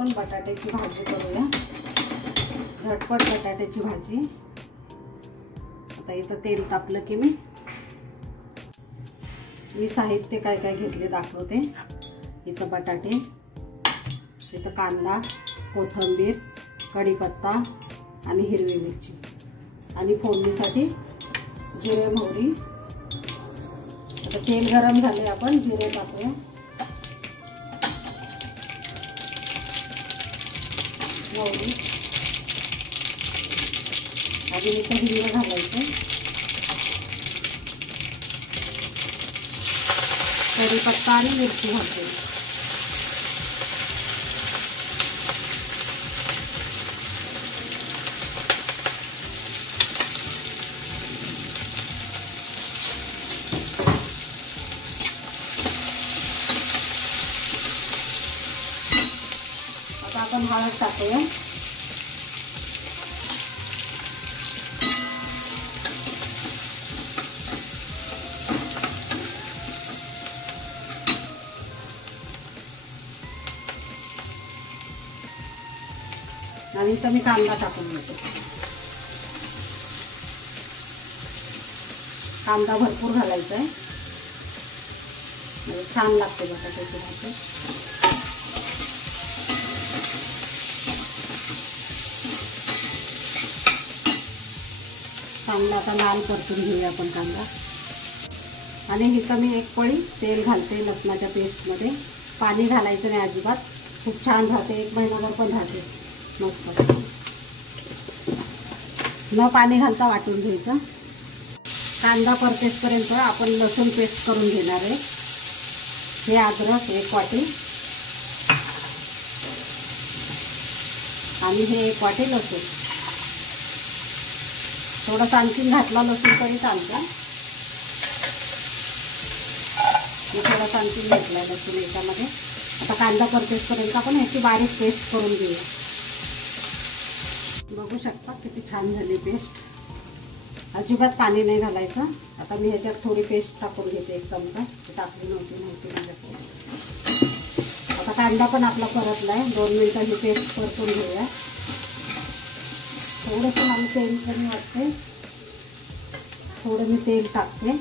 आपण बटाट्याची भाजी करूया, झटपट बटाट्याची भाजी। आता इथं तेल तापलं की मी साहित्य काय काय घेतले दाखवते। इथं बटाटे, इथं कांदा, कोथिंबीर, कढीपत्ता आणि हिरवी मिरची आणि फोडणीसाठी जिरे मोहरी। आता तेल गरम झाले, आपण जिरे टाकूया। मोहरी आधी इथं हिरवं घालायचं, कढीपत्ता आणि मिरची घालते। आता आपण हळद टाकूया। आणि इथं मी कांदा टाकून घेते। कांदा भरपूर घालायचा आहे, म्हणजे छान लागते बटाट्याची भाजी। कांदा आता लाल परतून घेऊया आपण कांदा। आणि इथं मी एक पळी तेल घालते लसणाच्या पेस्टमध्ये। पाणी घालायचं नाही अजिबात, खूप छान राहते, 1 महिनाभर पण राहते मस्त। न पाणी घालता वाटून घ्यायचं। कांदा परतेपर्यंत आपण लसूण पेस्ट करून घेणार आहे। हे अद्रक 1 वाटी आणि हे 1 वाटी लसूण। थोडंसं आणखीन घातला लसूण तरी चालतं, मी थोडंसं आणखीन घातला लसूण याच्यामध्ये। आता कांदा परतेपर्यंत आपण ह्याची बारीक पेस्ट करून घेऊया। बघू शकता किती छान झाली पेस्ट, अजिबात पाणी नाही घालायचं। आता मी ह्याच्यात थोडी पेस्ट टाकून घेते, 1 चमचा, टाकली नव्हती माहिती माझ्याकडे। आता कांदा पण आपला परतलाय, 2 मिनिटं ही पेस्ट परतून घेऊया। थोडंसं मला तेल कमी वाटते, थोडं मी तेल टाकते।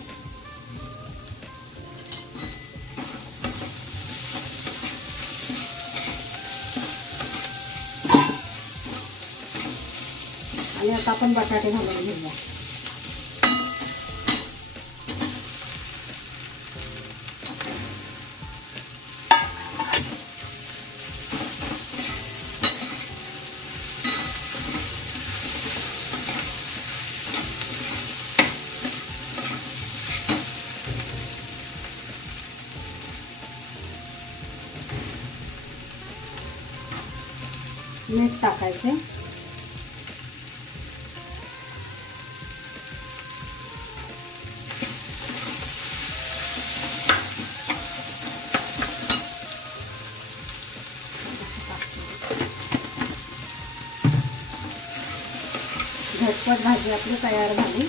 आणि आता आपण बटाटे घालून घेऊया। मीठ टाकायचे, झटपट भाजी आपली तयार झाली।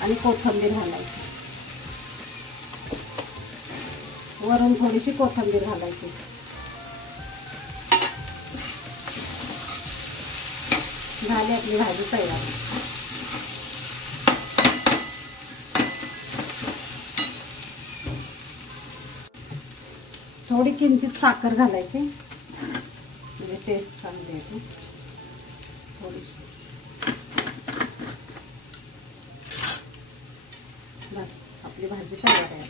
आणि कोथिंबीर घालायची, वरून थोडीशी कोथिंबीर घालायची। झाली आपली भाजी तयार। थोडी किंचित साखर घालायची, म्हणजे टेस्ट चांगली येते। थोडीशी बस, आपली भाजी तयार आहे।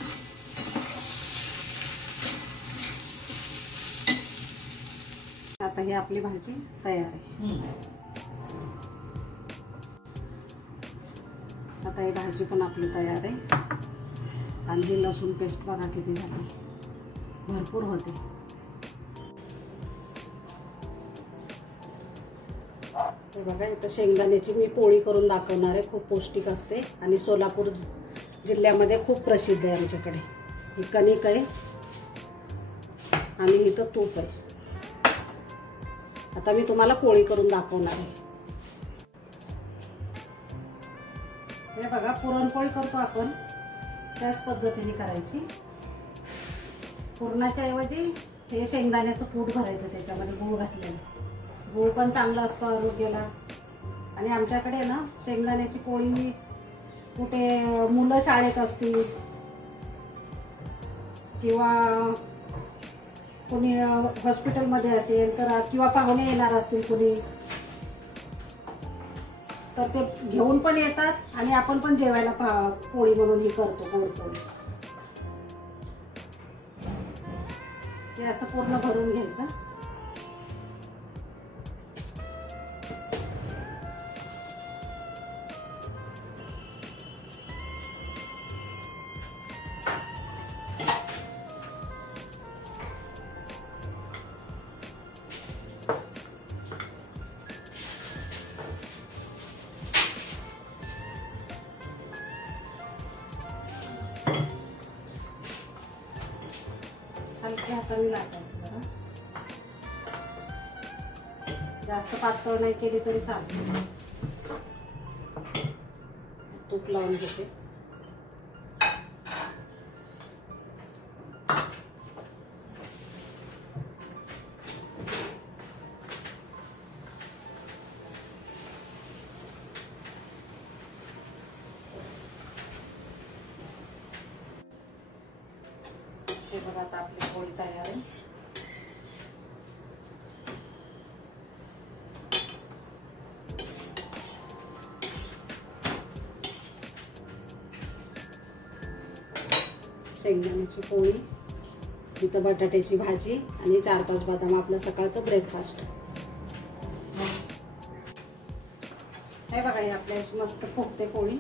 आता ही आपली भाजी तयार आहे। आता ही भाजी पण आपली तयार आहे। आणि ही लसूण पेस्ट बघा किती झाली, भरपूर होते। हे बघा, इथं शेंगदाण्याची मी पोळी करून दाखवणार आहे, खूप पौष्टिक असते आणि सोलापूर जिल्ह्यामध्ये खूप प्रसिद्ध आहे आमच्याकडे। ही कणिक आहे आणि इथं तूप आहे। आता मी तुम्हाला पोळी करून दाखवणार आहे। हे हे बघा, पुरणपोळी करतो आपण त्याच पद्धतीने करायची. पुरणाच्या ऐवजी हे शेंगदाण्याचं कूट भरायचं, त्याच्यामध्ये गूळ घातलेलं. गूळ पण चांगला असतो आरोग्याला. आणि आमच्याकडे ना शेंगदाण्याची पोळी कुठे मुलं शाळेत असतील किंवा कोणी हॉस्पिटलमध्ये असेल तर, किंवा पाहुणे येणार असतील कोणी, तर ते घेऊन पण येतात आणि आपण पण जेवायला पोळी म्हणून ही करतो गोड पोळी. ते असं पूर्ण भरून घ्यायचं. हलक्या हाताने लाटायचं जरा. जास्त पातळ नाही केली तरी चालते. तूप लावून घेते. हे बघा, आता आपली पोळी तयार आहे. शेंगदाण्याची पोळी, इथं बटाट्याची भाजी आणि 4-5 बदाम, आपलं सकाळचं ब्रेकफास्ट. हे बघा, ही आपल्या मस्त फुगते पोळी.